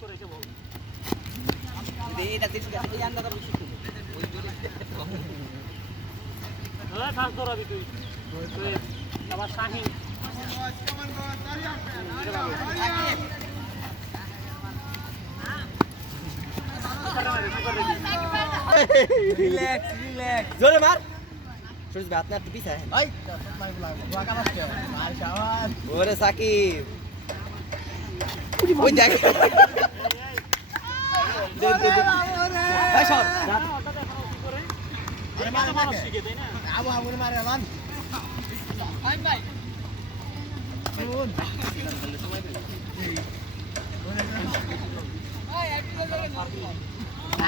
করে এসে বল এটা দিস এই আন্দাটা বেশি তো ওই জোরে ওই ফাস ধরাবি তুই তুই আবার শাহিন রিল্যাক্স রিল্যাক্স জোরে মার সুজ বাত না পিছে এই ভাই বলা গোয়া কামাস কে ভাই শাবাশ ওরে সাকিব ওই দেখ দে দে ভাই সর আরে মার মার শিখে দেই না আবু আবু মারে মান ভাই ভাই শুন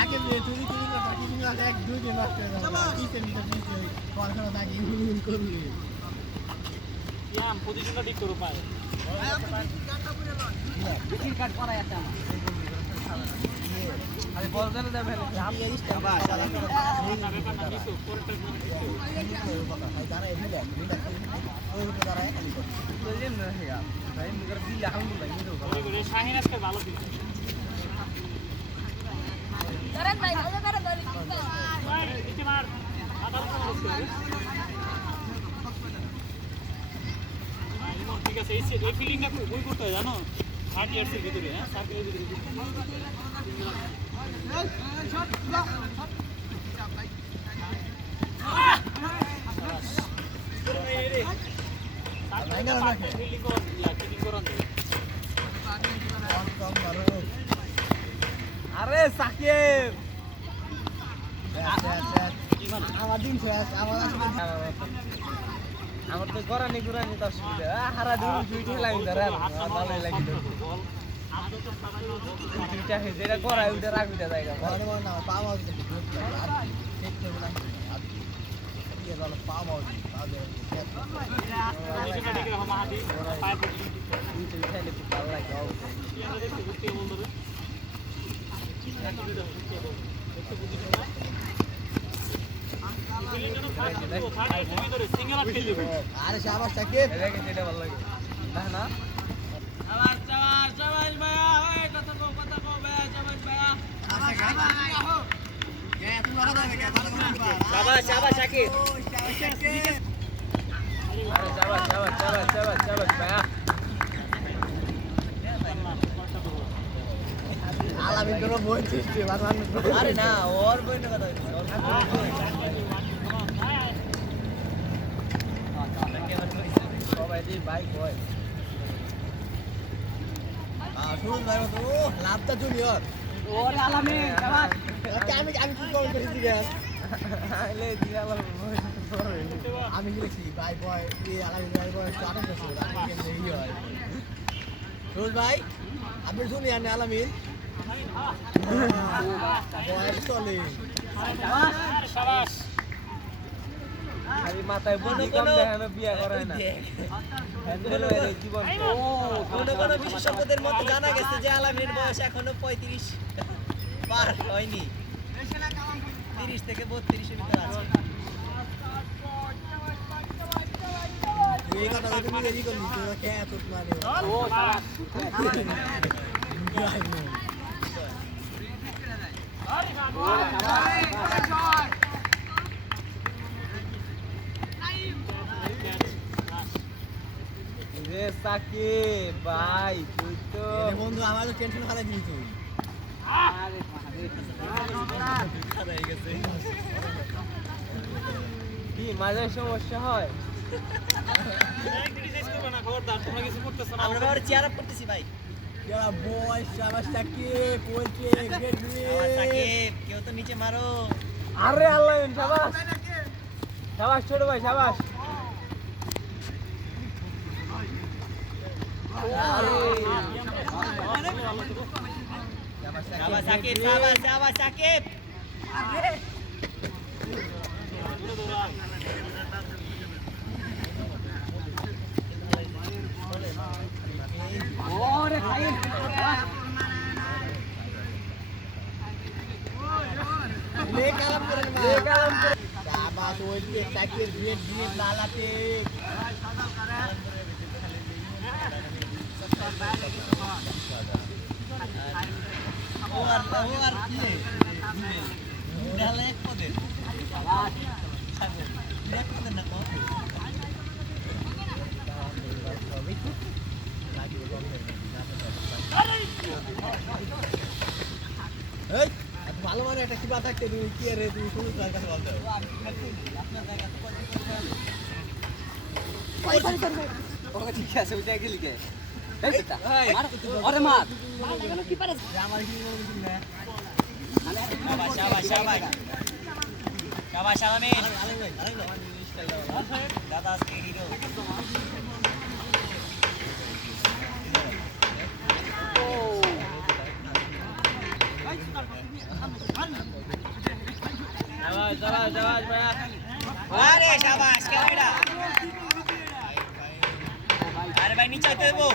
আগে তুই তুই কথা কি না এক দুই দিন নষ্ট হয়ে যাবে পিছে নিতে পিছে পড়াশোনা থাকি হুন করলি ইয়াম পজিশনটা ঠিক করো পায় বিকির কাট করা একটা আরে বল জানা যাবে আমি এই স্টেপ শাহিন আজকে ভালো ছিল করেন ভাই ভালো করে ধরি নিচে মার আদার সমস্যা ঠিক আছে এই ফিলিংটা বই করতে হয় জানো 30 ইয়ার্সের ভিতরে হ্যাঁ সার্কেলের ভিতরে আরে সাকিব আমার দিন শেষ আমার আমার তো গরানি গুরানি তো অসুবিধা হারা দিন দুই ঠেলা ধরে ভালো লাগে দুইটা যেটা করাই ওইটা রাখবি জায়গা ভালো না পাওয়া যাবে আর চেক করব না আর কি ভালো পাওয়া যাবে পজিশনটা ঠিক রাখো মাহাদি পায়ের পজিশন দুইটা খেলে খুব ভালো লাগে আমরা দেখতে ঘুরতে বল ধরে সিঙ্গেল আট খেলবে আরে শাবাশ সাকিব দেখে যেটা ভালো লাগে না না শাবাশ শাবাশ সাকিব আরে শাবাশ শাবাশ শাবাশ শাবাশ শাবাশ ভাইয়া আলামিন তোর বই সৃষ্টি আরে না ওর বই না কথা সবাই দি বাইক বয় শুনুন ভাই তো লাভটা জুনিয়র ওর আলামিন শাবাশ আমি আমি কি কল করেছি রে আইলে দিলাম আমি লিখছি ভাই বয় এই আলামিন ভাই বয় স্টার্ট করছে আমি কেমনে ই হয় শুনুন ভাই আপনি জুনিয়র না আলামিন বয় চলে শাবাশ খালি মাথায় বুদ্ধি কম দেখানো বিয়ে করে না হ্যান্ডেল হয়ে জীবন কোন বিশেষজ্ঞদের মতে জানা গেছে যে আলামিনের বয়স এখনো 35 পার হয়নি 30 থেকে 32 এর ভিতর আছে এই কথা তুমি রেডি করলি তো কে এত মানে ও শাবাশ রে সাকিব ভাই তুই তো বন্ধু আমার তো টেনশন খারাপ দিলি তুই আরে খারাপ গেছে কি মাঝে সমস্যা হয় ক্রিটিসাইজ করবে না খবরদার তোমরা কিছু করতেছ না আমরা আবার চেয়ার আপ করতেছি ভাই কেরা বয় শাবাশ সাকিব বলছে গ্রেট সাকিব কেউ তো নিচে মারো আরে আল্লাহ শাবাশ শাবাশ ছোট ভাই শাবাশ শাবাশ সাকিব শাবাশ শাবাশ সাকিব ওরে খাই ले कालम করে ले कालम করে শাবাশ ওই যে সাকিব গ্রেট গ্রেট লালাতে সাদা করে আর কি রে ডালে এক পদের এক পদের না কম এই ভালো মানে একটা কিবা থাকতে তুমি কি রে তুমি শুরু করার কাছে বলতে আপনার জায়গা তো ও ঠিক আছে ওইটা গেলি কে এই বেটা আরে মার কি পারে আমার কি বলবি না শাবাশ শাবাশ শাবাশ আলামিন দাদা আজকে হিরো আরে শাবাশ কেডা আরে ভাই নিচে হইতে হইবো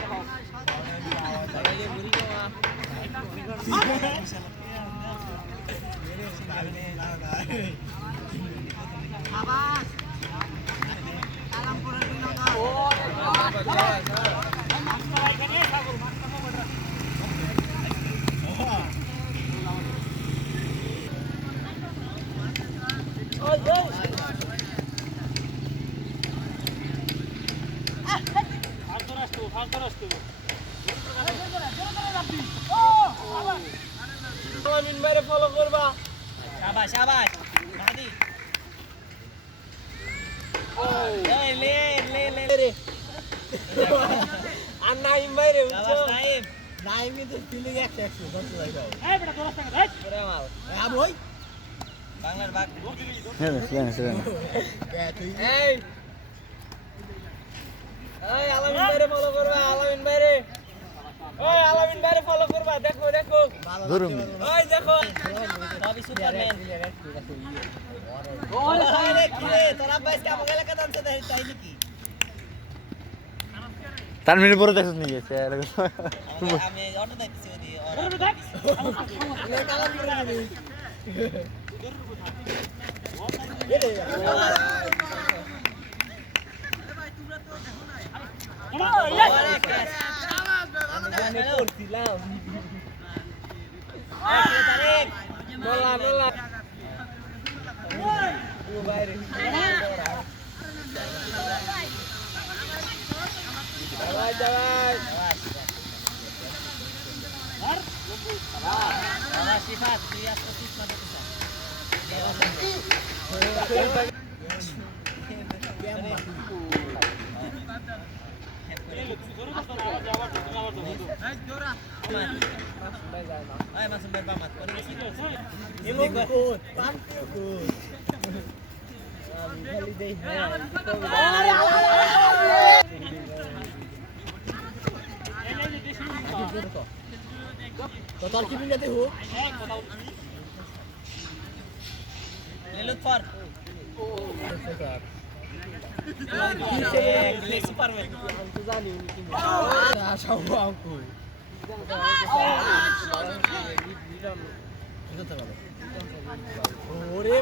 আমিন ভাইরে ফলো করবা শাবাশ শাবাশ দাদি এই লে লে লে রে আর নাইম ভাইরে শাবাশ নাইম নাইম কিন্তু ফিলিং এক এক বন্ধ হয়ে যাও এই বেটা দোস্ত থাকে দেখ করে মাল আবু ওই বাংলার বাগ এই এই আলামিন ভাইরে ফলো করবা আলামিন ভাইরে ওই আলামিন ভাইরে ফলো করবা দেখো দেখো ওই দেখো সবই সুপারম্যান ওরে আরে কি রে তোরা বাইস কে আমাকে এলাকা দানতে দেয় তাই নাকি তার মিনিট পরে দেখছ নি গেছে আমি অটো দেখছি ওদি ওরে দেখ কালাম করে দিবি আমি করছিলাম তারিখ নলা নলা ও বাইরে দাঁড়াই দাঁড়াই বাবা সিফাত তুই আজকে সুস্মা দেখছ ay masuk berpamat ini kut panti kut holiday total kimin jate ho lelut for Superman. আমি তো জানি উনি কি aku. ওরে